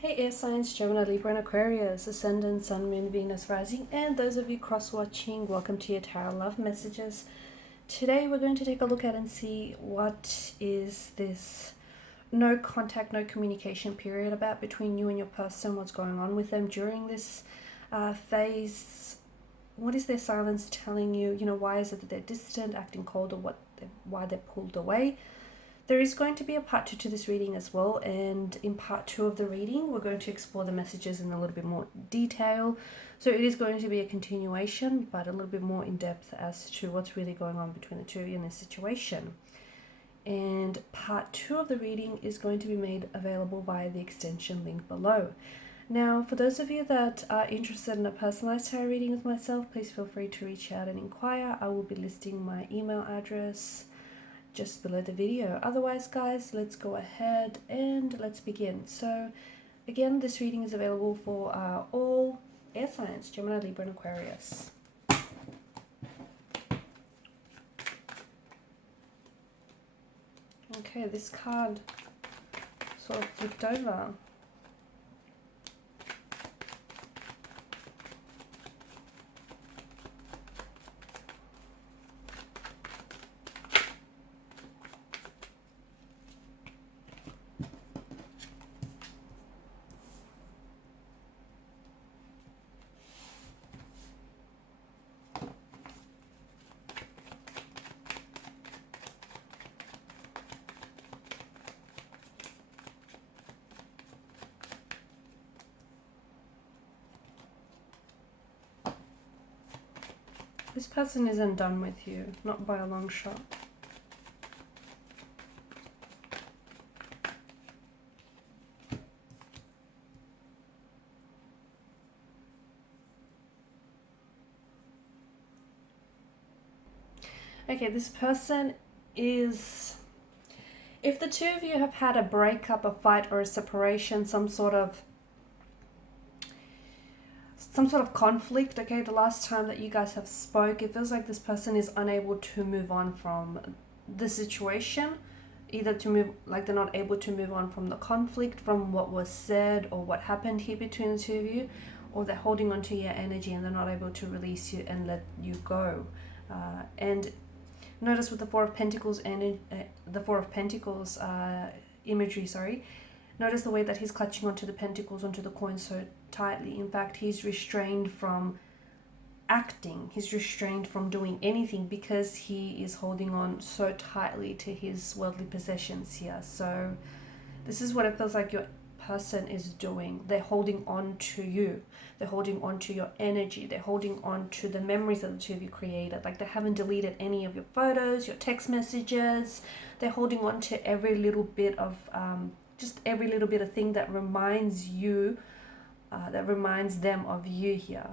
Hey air signs, Gemini, Libra and Aquarius, Ascendant, Sun, Moon, Venus, Rising, and those of you cross-watching, welcome to your Tarot Love Messages. Today we're going to take a look at and see what is this no contact, no communication period about between you and your person, what's going on with them during this phase. What is their silence telling you? Why is it that they're distant, acting cold, or why they're pulled away? There is going to be a part 2 to this reading as well, and in part 2 of the reading we're going to explore the messages in a little bit more detail. So it is going to be a continuation, but a little bit more in depth as to what's really going on between the two of you in this situation. And part 2 of the reading is going to be made available via the extension link below. Now, for those of you that are interested in a personalized tarot reading with myself, please feel free to reach out and inquire. I will be listing my email address just below the video. Otherwise, guys, let's go ahead and let's begin. So again, this reading is available for all air signs, Gemini, Libra and Aquarius. Okay, this card sort of flipped over. This person isn't done with you, not by a long shot. Okay, this person is... If the two of you have had a breakup, a fight, or a separation, some sort of conflict, okay, the last time that you guys have spoke, it feels like this person is unable to move on from the situation, either they're not able to move on from the conflict, from what was said or what happened here between the two of you, or they're holding on to your energy and they're not able to release you and let you go. And notice with the Four of Pentacles and the Four of Pentacles imagery, notice the way that he's clutching onto the pentacles, onto the coins so tightly. In fact, he's restrained from acting. He's restrained from doing anything because he is holding on so tightly to his worldly possessions here. So this is what it feels like your person is doing. They're holding on to you. They're holding on to your energy. They're holding on to the memories that the two of you created. Like, they haven't deleted any of your photos, your text messages. They're holding on to every little bit of just every little bit of thing that reminds you, that reminds them of you here.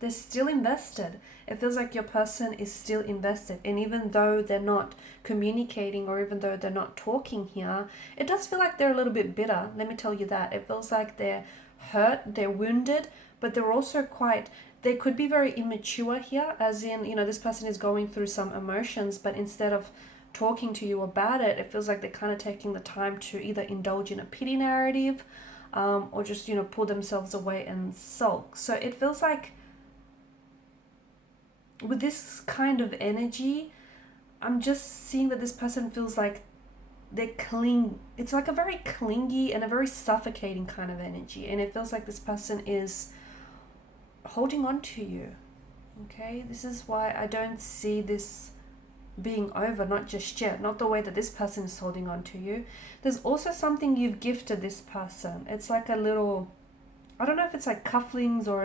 They're still invested. It feels like your person is still invested. And even though they're not communicating, or even though they're not talking here, it does feel like they're a little bit bitter. Let me tell you that. It feels like they're hurt, they're wounded, but they're also they could be very immature here, as in, this person is going through some emotions, but instead of talking to you about it, it feels like they're kind of taking the time to either indulge in a pity narrative, or just, pull themselves away and sulk. So it feels like with this kind of energy, I'm just seeing that this person feels like it's like a very clingy and a very suffocating kind of energy, and it feels like this person is holding on to you. Okay, this is why I don't see this being over, not just yet, not the way that this person is holding on to you. There's also something you've gifted this person. It's like a little, I don't know if it's like cufflinks or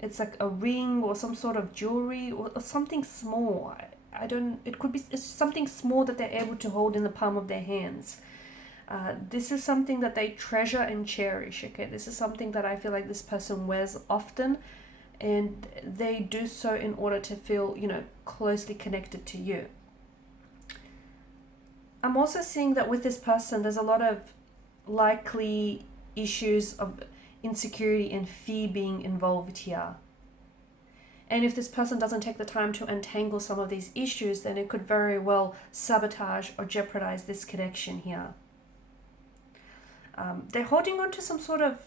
it's like a ring or some sort of jewelry or something small. It's something small that they're able to hold in the palm of their hands. This is something that they treasure and cherish, okay? This is something that I feel like this person wears often, and they do so in order to feel, closely connected to you. I'm also seeing that with this person, there's a lot of likely issues of insecurity and fear being involved here. And if this person doesn't take the time to untangle some of these issues, then it could very well sabotage or jeopardize this connection here. They're holding on to some sort of...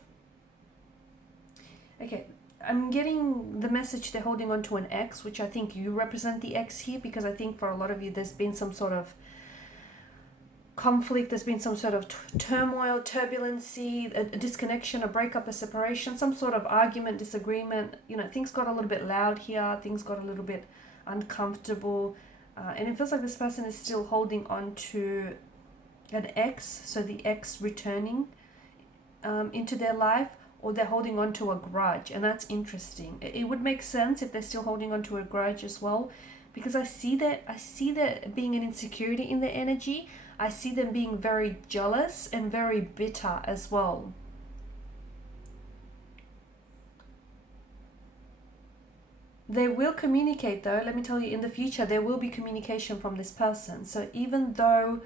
Okay, I'm getting the message they're holding on to an ex, which I think you represent the ex here, because I think for a lot of you there's been some sort of conflict, there's been some sort of turmoil, turbulency, a disconnection, a breakup, a separation, some sort of argument, disagreement. You know, things got a little bit loud here, things got a little bit uncomfortable, and it feels like this person is still holding on to an ex, so the ex returning into their life, or they're holding on to a grudge, and that's interesting. It would make sense if they're still holding on to a grudge as well, because I see there being an insecurity in their energy. I see them being very jealous and very bitter as well. They will communicate though, let me tell you, in the future there will be communication from this person. So even though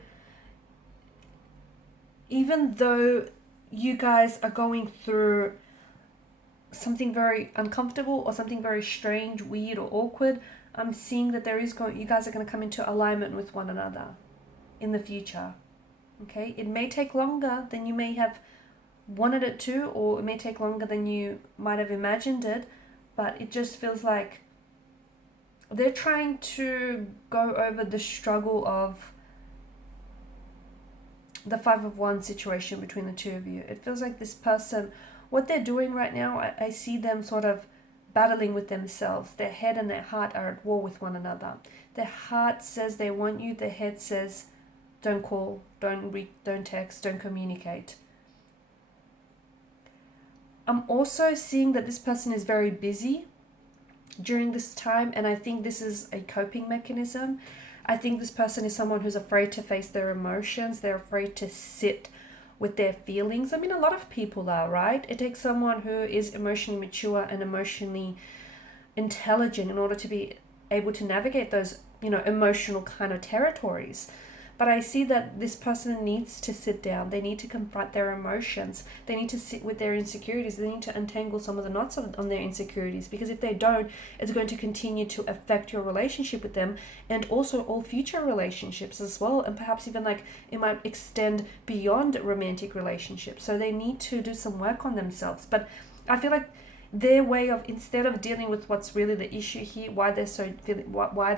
you guys are going through something very uncomfortable or something very strange, weird or awkward, I'm seeing that you guys are going to come into alignment with one another in the future. Okay, it may take longer than you may have wanted it to, or it may take longer than you might have imagined it, but it just feels like they're trying to go over the struggle of the Five of Wands situation between the two of you. It feels like this person, what they're doing right now, I see them sort of battling with themselves. Their head and their heart are at war with one another. Their heart says they want you, their head says don't call, don't text, don't communicate. I'm also seeing that this person is very busy during this time, and I think this is a coping mechanism. I think this person is someone who's afraid to face their emotions. They're afraid to sit with their feelings. I mean, a lot of people are, right? It takes someone who is emotionally mature and emotionally intelligent in order to be able to navigate those, emotional kind of territories. But I see that this person needs to sit down. They need to confront their emotions. They need to sit with their insecurities. They need to untangle some of the knots on their insecurities, because if they don't, it's going to continue to affect your relationship with them, and also all future relationships as well. And perhaps even it might extend beyond romantic relationships. So they need to do some work on themselves. But I feel like their way of, instead of dealing with what's really the issue here, why they're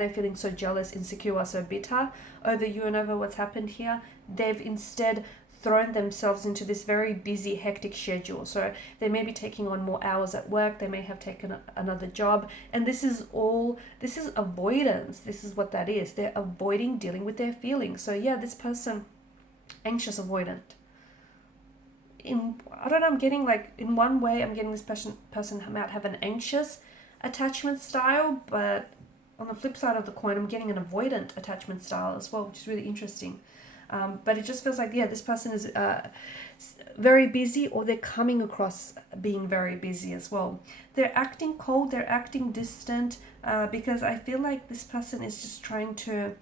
feeling so jealous, insecure, so bitter over you and over what's happened here, they've instead thrown themselves into this very busy, hectic schedule. So they may be taking on more hours at work, they may have taken another job, and this is avoidance. This is what that is. They're avoiding dealing with their feelings. So yeah, this person, anxious, avoidant. I'm getting in one way, I'm getting this person might have an anxious attachment style, but on the flip side of the coin, I'm getting an avoidant attachment style as well, which is really interesting. But it just feels like, this person is very busy, or they're coming across being very busy as well. They're acting cold, they're acting distant, because I feel like this person is just trying to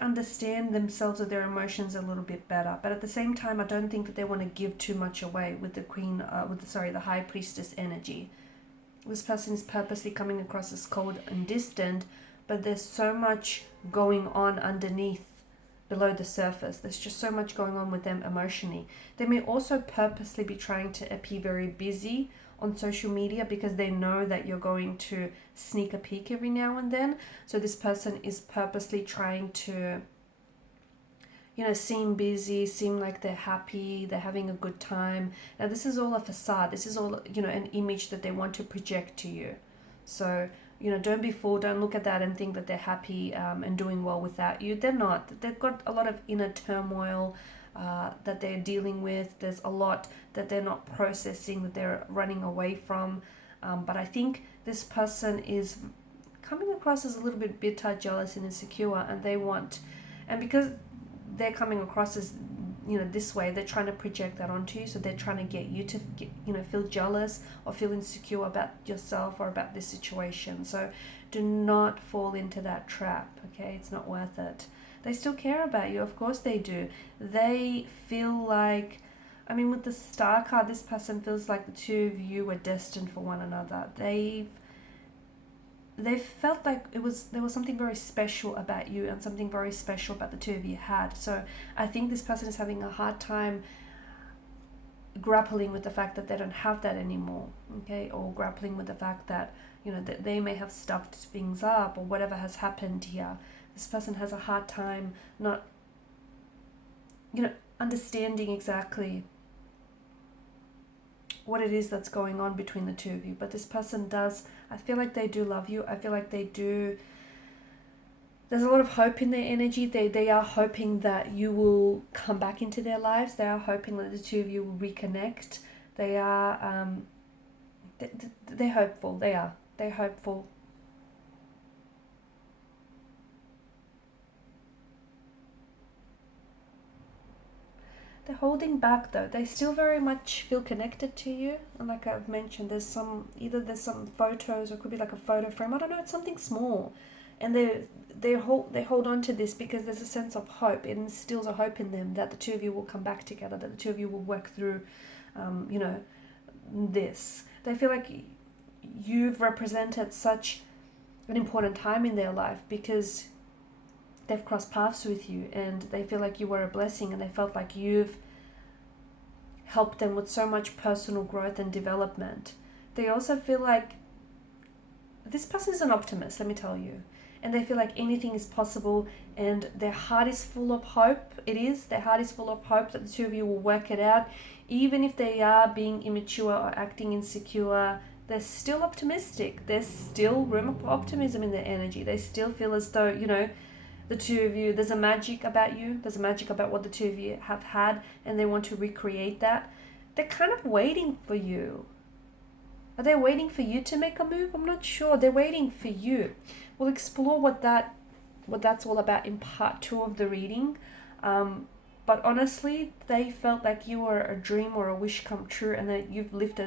understand themselves or their emotions a little bit better. But at the same time, I don't think that they want to give too much away with the High Priestess energy. This person is purposely coming across as cold and distant, but there's so much going on underneath, below the surface. There's just so much going on with them emotionally. They may also purposely be trying to appear very busy on social media, because they know that you're going to sneak a peek every now and then. So this person is purposely trying to, seem busy, seem like they're happy, they're having a good time. Now this is all a facade. This is all, an image that they want to project to you. So, don't be fooled. Don't look at that and think that they're happy and doing well without you. They're not. They've got a lot of inner turmoil that they're dealing with. There's a lot that they're not processing, that they're running away from. But I think this person is coming across as a little bit bitter, jealous, and insecure, and because they're coming across as, this way, they're trying to project that onto you. So they're trying to get you to feel jealous or feel insecure about yourself or about this situation. So do not fall into that trap. Okay, it's not worth it. They still care about you, of course they do. They feel like I mean, with the Star card, this person feels like the two of you were destined for one another. They felt like there was something very special about you and something very special about the two of you had. So I think this person is having a hard time grappling with the fact that they don't have that anymore, okay, or grappling with the fact that, you know, that they may have stuffed things up or whatever has happened here. This person has a hard time not, you know, understanding exactly what it is that's going on between the two of you. But this person does, I feel like they do love you. I feel like they do. There's a lot of hope in their energy. They are hoping that you will come back into their lives. They are hoping that the two of you will reconnect. They are, they're hopeful. They're hopeful. They're holding back though. They still very much feel connected to you. And like I've mentioned, there's some photos, or it could be like a photo frame. I don't know, it's something small. And they hold on to this because there's a sense of hope. It instills a hope in them that the two of you will come back together, that the two of you will work through, you know, this. They feel like you've represented such an important time in their life because they've crossed paths with you, and they feel like you were a blessing, and they felt like you've helped them with so much personal growth and development. They also feel like this person is an optimist, let me tell you, and they feel like anything is possible, and their heart is full of hope. Their heart is full of hope that the two of you will work it out. Even if they are being immature or acting insecure, they're still optimistic. There's still room for optimism in their energy. They still feel as though, you know, the two of you, there's a magic about you. There's a magic about what the two of you have had, and they want to recreate that. They're kind of waiting for you. Are they waiting for you to make a move? I'm not sure. They're waiting for you. We'll explore what that's all about in part 2 of the reading. But honestly, they felt like you were a dream or a wish come true, and that you've lifted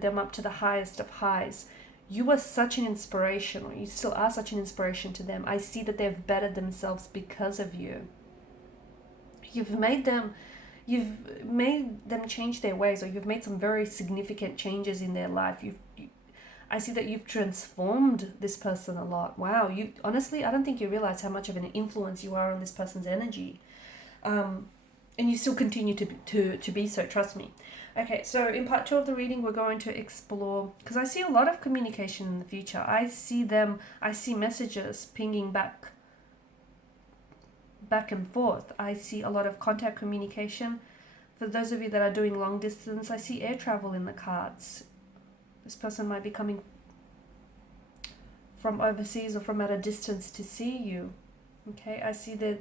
them up to the highest of highs. You were such an inspiration, or you still are such an inspiration to them. I see that they've bettered themselves because of you. You've made them change their ways, or you've made some very significant changes in their life. I see that you've transformed this person a lot. Wow, you honestly, I don't think you realize how much of an influence you are on this person's energy. And you still continue to be so, trust me. Okay, so in part 2 of the reading, we're going to explore, because I see a lot of communication in the future. I see messages pinging back and forth. I see a lot of contact communication. For those of you that are doing long distance, I see air travel in the cards. This person might be coming from overseas or from at a distance to see you. Okay, I see that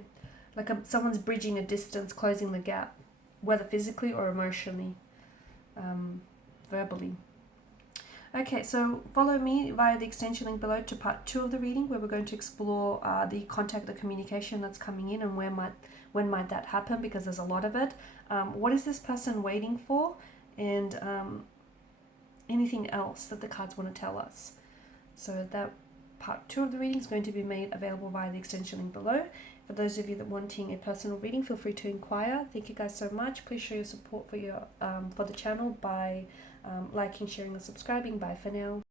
like someone's bridging a distance, closing the gap, whether physically or emotionally, verbally. Okay, so follow me via the extension link below to part 2 of the reading, where we're going to explore the contact, the communication that's coming in, and when might that happen, because there's a lot of it. What is this person waiting for, and anything else that the cards want to tell us. So that part 2 of the reading is going to be made available via the extension link below. For those of you that are wanting a personal reading, feel free to inquire. Thank you guys so much. Please show your support for the channel by liking, sharing, and subscribing. Bye for now.